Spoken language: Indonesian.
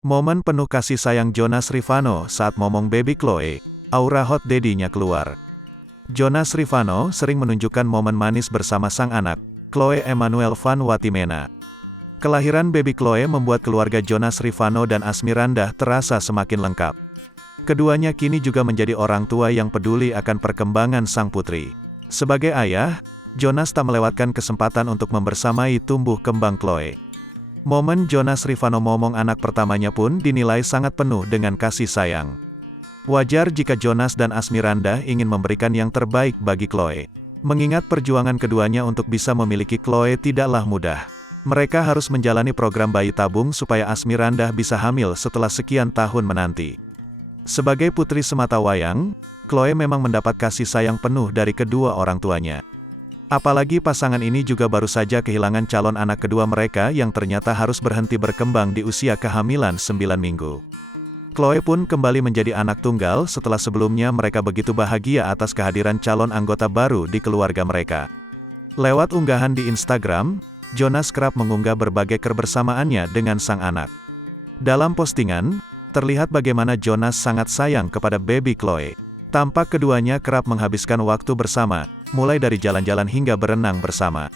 Momen penuh kasih sayang Jonas Rivano saat momong baby Chloe, aura hot daddy-nya keluar. Jonas Rivano sering menunjukkan momen manis bersama sang anak, Chloe Emmanuel Van Watimena. Kelahiran baby Chloe membuat keluarga Jonas Rivano dan Asmirandah terasa semakin lengkap. Keduanya kini juga menjadi orang tua yang peduli akan perkembangan sang putri. Sebagai ayah, Jonas tak melewatkan kesempatan untuk membersamai tumbuh kembang Chloe. Momen Jonas Rivano momong anak pertamanya pun dinilai sangat penuh dengan kasih sayang. Wajar jika Jonas dan Asmirandah ingin memberikan yang terbaik bagi Chloe. Mengingat perjuangan keduanya untuk bisa memiliki Chloe tidaklah mudah. Mereka harus menjalani program bayi tabung supaya Asmirandah bisa hamil setelah sekian tahun menanti. Sebagai putri sematawayang, Chloe memang mendapat kasih sayang penuh dari kedua orang tuanya. Apalagi pasangan ini juga baru saja kehilangan calon anak kedua mereka yang ternyata harus berhenti berkembang di usia kehamilan 9 minggu. Chloe pun kembali menjadi anak tunggal setelah sebelumnya mereka begitu bahagia atas kehadiran calon anggota baru di keluarga mereka. Lewat unggahan di Instagram, Jonas kerap mengunggah berbagai kebersamaannya dengan sang anak. Dalam postingan, terlihat bagaimana Jonas sangat sayang kepada baby Chloe. Tampak keduanya kerap menghabiskan waktu bersama, mulai dari jalan-jalan hingga berenang bersama.